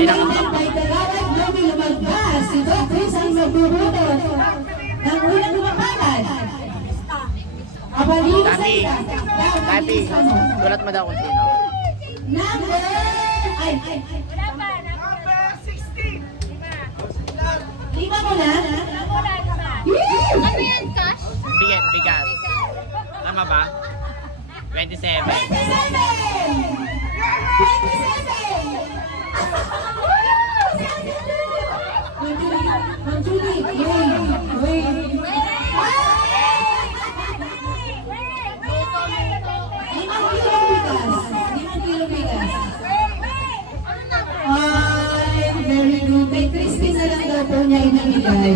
may dalawang Blooming lumagpas. Si Doc Chris ang magbubutot ng unang lumapalad. Abaliw sa Tati, isa. Tati, sulat mo daw kung sino. Number... Ay. Number 16. Lima mo na? Ano yan, Cash? Bigas. Tama ba? 27. 27! Ma'am Julie, wait. Limang kilo bigas. Ay, very good. Kay Christine na lang daw po niya inamigay.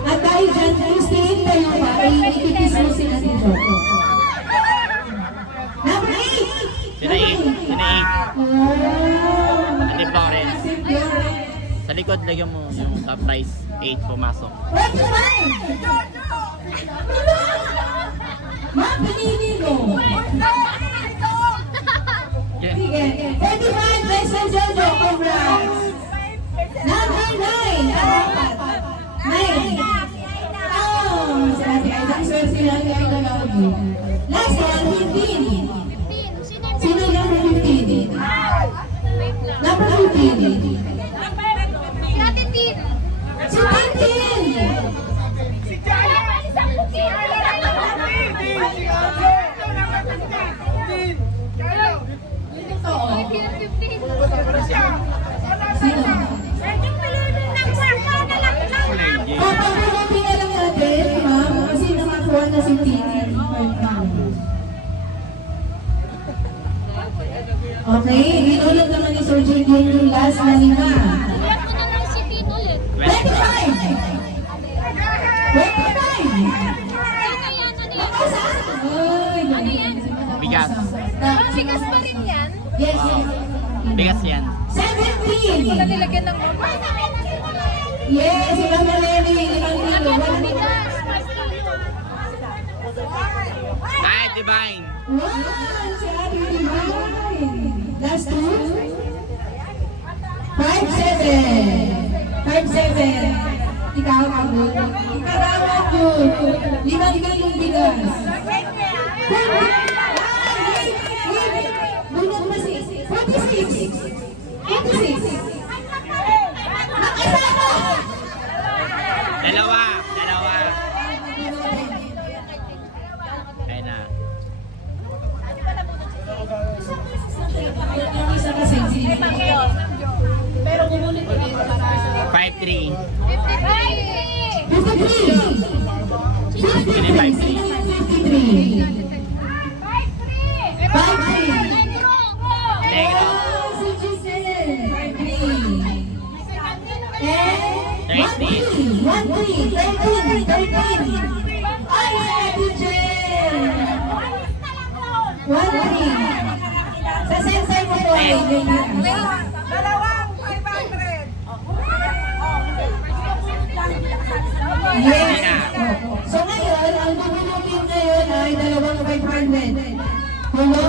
At dahil dyan, Christine, kayo pa, ay ikikis mo si Ate Jo. Number 8! Sina 8. Oh! Ate Florence. Ate Florence. Sa likod, lagyan mo yung top price 8 pumasok. What's the time? Ma'am, pinili mo. Yeah. Sige. 35 pesos, Jojo. Congrats. Number 9. Apat. 9. Oh, sabi ay ang swerte lang kayo na lagi. Last one, 15. Sino number 15? Number 15. Si Ate Tin. Si Tintin! Si Jaya. Isang bukid. Ito. Sino? Sino? Yung malulun ng baka na lang. Papapulutin na lang natin, ma'am, kasi nakakuha na si Tintin. Okay, inulog naman ni Sir Jim yung last na 5. Iyak ko na lang si Tin ulit. 25! 25! Sino yan? Ano yan? Ay, Ano yan? Bigas. Bigas pa rin yan? Yes, yes. Bigas yan. 17! Nilagyan ng Yes, si Mama Lenny, 5 kilo. bigas. Ay, Divine. Wow, si Ate Divine. Last 2? 5-7. 5-7. Ikaw, Abud. Ikarawag yun. 5 kilong bigas. Bunot pa si 46. 46. Nakasama! Dalawa. Ayun na. Yung isa kasi, pero bumulit ko dito para 5-3. 53. 53. 53. Negro. Si Giselle. 53. And 13. Ay, si Ate Jen. 13. Sa sensor mo po ay Dalawang 500. yes. So ngayon, ang bubulutin ngayon ay 2,500. Hello?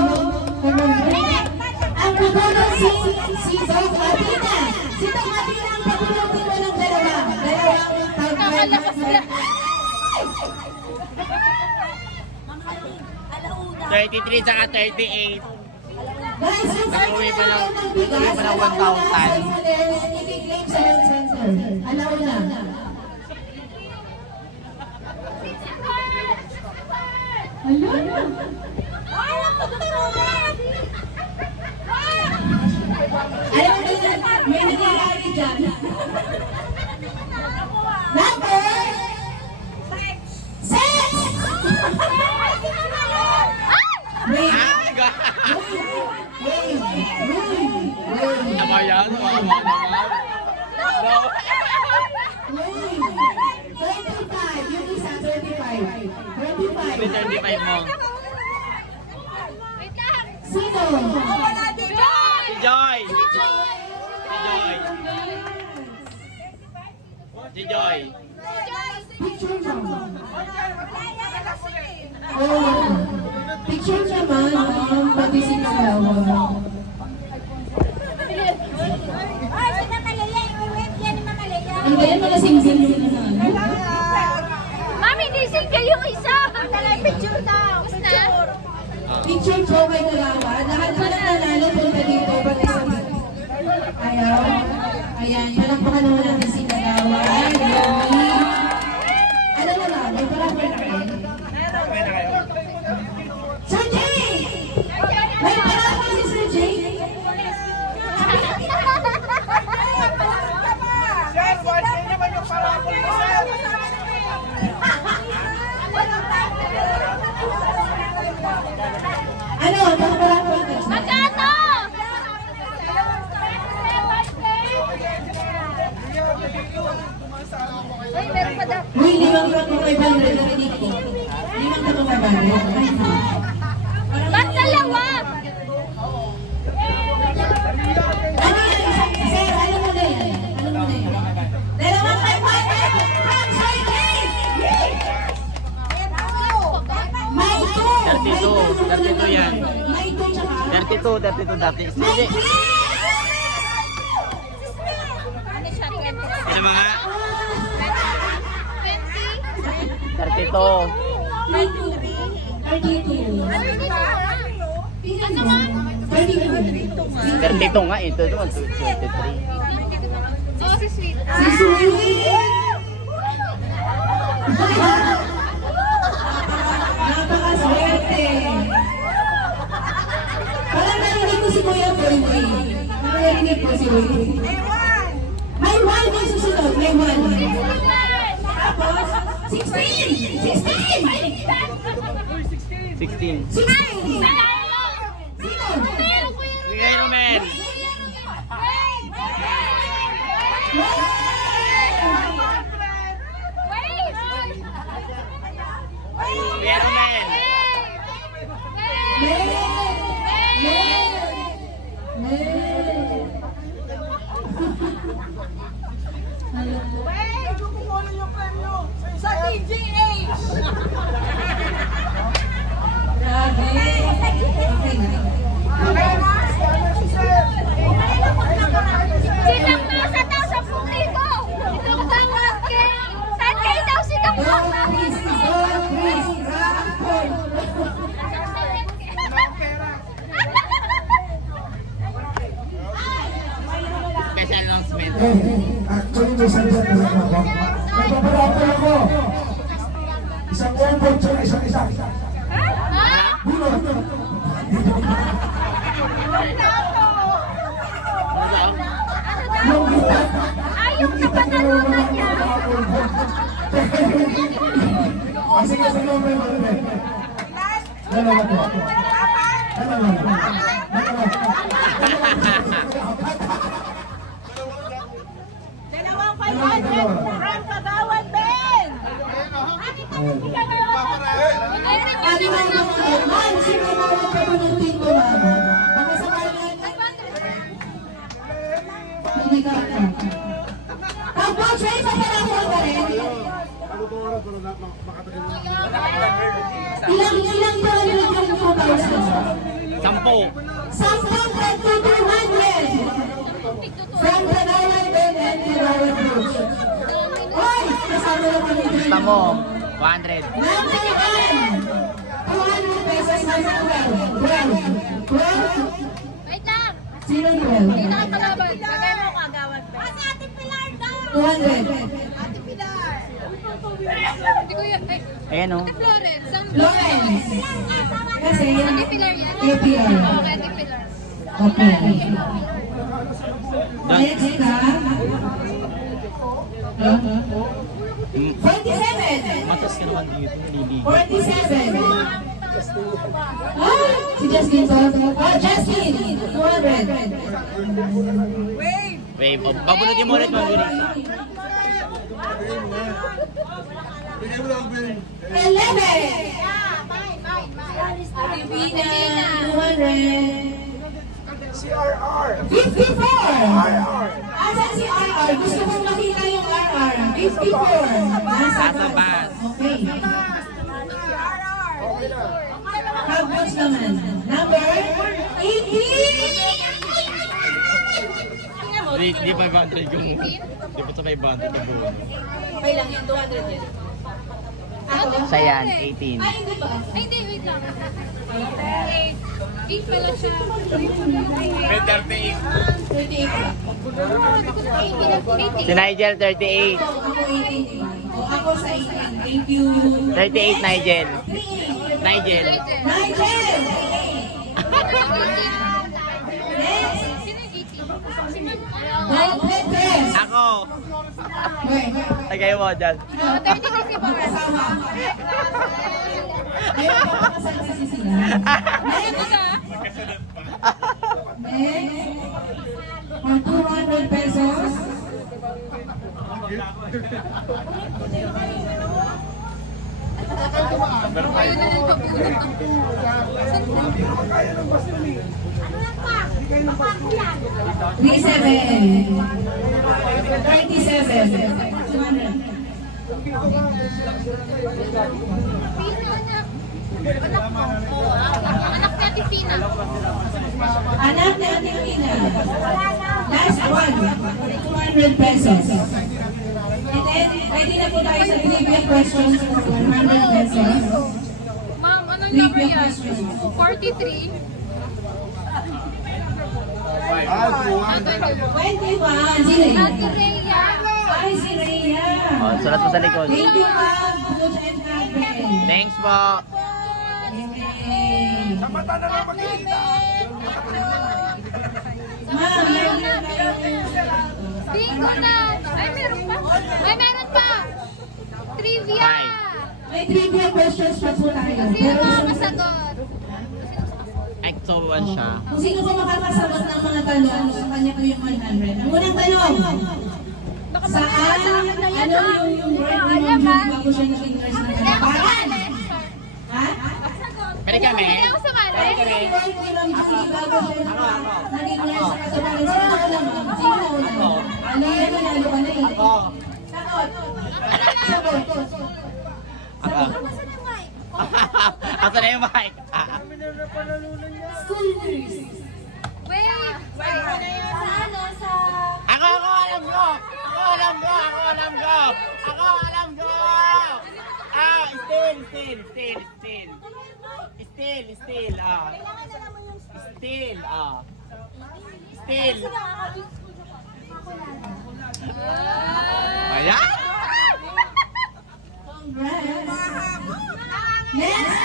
Ang bubulot si Doc Atina. Si Doc Atina ang bubulutin mo ng dalawang 500. 33 saka 38. Guys, yung Nag-uwi pa ng- bigas, nag-uwi pa ng 1,000. i-claim sa health center. Alaw na. Ayun. Alam mo yun, may nangyayari dyan. Number 6! Wait. Tama yan? Wait. 35. Yung isa, 35. 35. 35 mo. Wait lang. Sino? Si Joy. Si Joy. Picture mo. Oh. Picture naman, pati si Kalawa. ba yan? Mga single yung Mami, di single yung isa. Picture daw. Picture. picture po kay Kalawan. Lahat pa ng nanalo punta dito. Pati sa ayaw. Ayan, palakpakan naman natin si Kalawan. Yomi. Alam mo lang, may palakpakan na rin. Sir Jay! May palakpakan si Sir Jay. Sir, what's name naman yung parapol mo, sir? Ano? Palakpakan ka. Magkano? Uy, meron pa daw. Uy, 5,500 na rin ko. 5,500. Ba't dalawa? Ano yan? Sir, alam mo na yan. Alam mo na yan. 2,500 from Sir Jay! May 2! 32 yan. May 2 tsaka? 32 dati. Hindi. Ano mga? 32. 32. Ano nga? 32. 32 nga. Ito naman. 33. Oh, si Sweet. Si Sweet! Napakaswerte! Parang narinig ko si Kuya Bernie. Parang narinig ko si Kuya. May 1 yung susunod. May 1. Tapos, 16! 16! 16. 16! Sino? Bigay Romel. Bigay Romel. Medyo kumuha yung premyo. Sa TGH! Grabe. Okay na. Silang masa daw sa pulito. Ito tawag kay. Saan kayo daw silang Go, masa? Chris! Go, Chris! Rapol! Special announcement. Actually, may salita na lang ako. Nagpaparapol ako. Isang ombol tsaka isang isa. Bunot. Yung iba. Ayaw na panalunan niya. Sige, sa nombre mo. Dalawa po. Dalawa. Dalawang 500 from Kagawan Ben! Ano na yung mga man? Sino mga kapunutin ko, mama? Baka sakalan. Hindi ka ako. Tapos, Ray, sa palakol ka rin. Ilang taon na yung 2,000? 10. Sampung from 2,200. From Kagawan Ben and Kagawan Bridge. Hoy! Kasama lang kami dito. Gusto mo. 100. Number 1. 200 pesos na sa 12. 12? Wait lang. Sino Hindi 12? na kalaban. Bagay mo Kagawan. Kasi Ate Pilar daw. 200. Ate Pilar. Hindi ko yun. Ay, Ayan o. Ate Florence. Ang Lawrence. Kasi, Ate Pilar yan. APR. Okay, Ate Pilar. Okay. Next ka. 47. Matas ka naman dito. Hindi. 47. Ah, si Justin to. Oh, Justin. 200. Wave. Oh, babunutin mo ulit. Babunutin. 11. Divina. 200. CRR! 54. Asan si RR? Gusto kong makita yung RR. 54. Nasa Nasa bus. Okay. Tapos naman. Number 18. Di 500 yung... Di pa sa 500 na buo. Okay lang yan, 200 yan. Ako? Siya yan, 18. Ay, hindi ba? Ay, hindi, wait lang. Big pala siya. 38 ba? Si Nigel, 38. Ako 18. O, ako sa 18. Thank you. 38, Nigel. 38. Nigel. Nigel! Next! Go, Petres! Ako. Wait. Tagay mo dyan. 30 kasi ba? Kasama. Ayun, papakasal kasi sila. Next! Next! For 200 pesos. Ayun na lang pabulot. 37. Anak ni Ate Pina. Anak ni Ate Pina. Last one. 200 pesos. And then, ready na po tayo sa trivia questions for 100 pesos. Ma'am, anong number yan? 43. 21. Sino yun? Ate Rhea. Ay, si Rhea. Oh, sulat mo sa likod. Thank you, ma'am. Good and happy. Thanks po. Yay. Mata na lang magkikita. Ma'am, meron na kayo. Bingo na. Ay, meron pa. Ay, meron pa. Trivia. Hi. May trivia questions pa po tayo. Sino Pero mga sa- masagot? Exo 1 siya. Kung sino po makakasagot ng mga tanong, sa kanya po yung 100. Ang unang tanong, saan, ano yung birth ni Ma'am Judy bago siya naging nurse ng Kalaparan? Ha? Pwede kami. Hindi ako sumali. Ano yung birth ni Ma'am Judy bago siya naging nurse ng Kalaparan? Sino na una, ma'am? Sino na una? Ano yan, nanalo ka na eh. Sagot. Sagot. Ako. Asa na yung mic? School nurse. Wait. Sa ano? Sa... Ako alam ko! Ako alam ko! Ah, still. Still, ah. Still, ah. Still. Ayan! Congrats. Next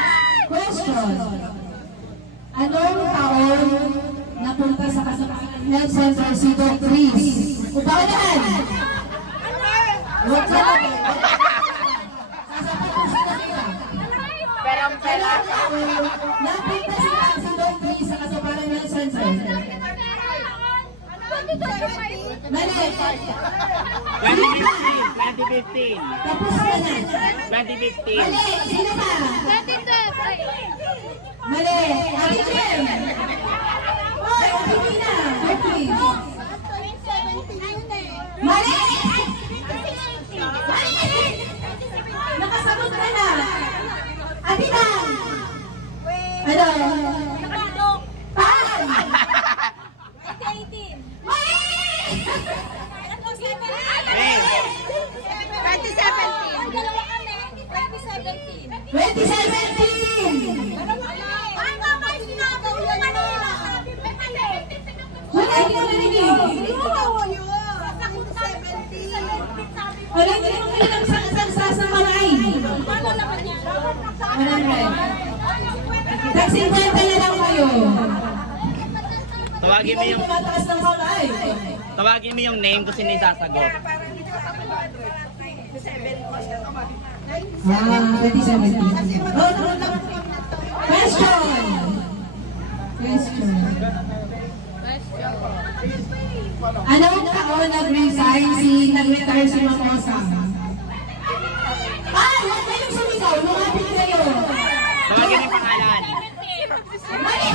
question. Anong taon napunta sa Kasapakan Health Center si Doc Chris? Upahan! Huwag ka na. Sasapat ko sila nila. Pera. Napunta si Doc Chris sa Kasapakan Health Center. Mali. 2015. Tapos na na. 2015. Mali. Sino ba? 2012. Ay. Mali. Ate Jem. Ay, hindi na. Doc Chris. Mali! Nakasagot ka na! Ate Bang! Ano? Paan! Mali! 2017! Wala hindi na narinig! Wala hindi naman kayo nagsakasaksa sa kamay! 100. Tag-50 na lang kayo! Tawagin mo Hindi yung kayo tumataas ng kamay! tawagin mo yung name kung sino yung sasagot. Ah, 2017. Oh, question! Question. Anong taon nag-retire si Mamosa? Ah, huwag kayong sumigaw. Lumapit kayo. Tawagin mo yung pangalan. Mali!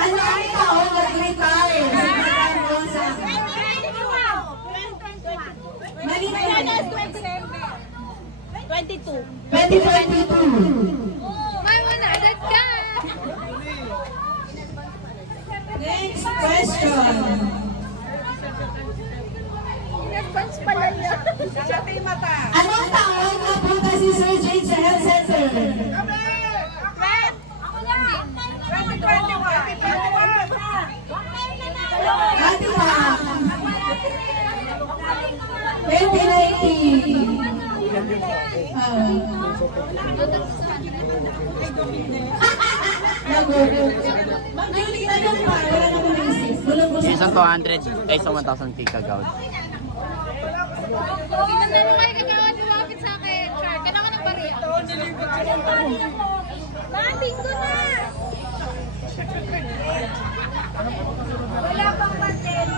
Anong taon nag-retire si Mamosa? Mali na yun. 2017. 2022. 2022. May 100 ka. Next question. Response pala niya. Anong taon napunta si Sir Jade sa health center? Ako na. 2021. Ate pa. 2019. Ma'am Julie, tanong pa. Wala na akong naisip. Yung isang 200, ay isang 1,000 kay Kagawad. Hindi na naman kayo kagawad lumapit sa akin. Char, ka naman ang bariya. Mating ko na. Wala pang pansin.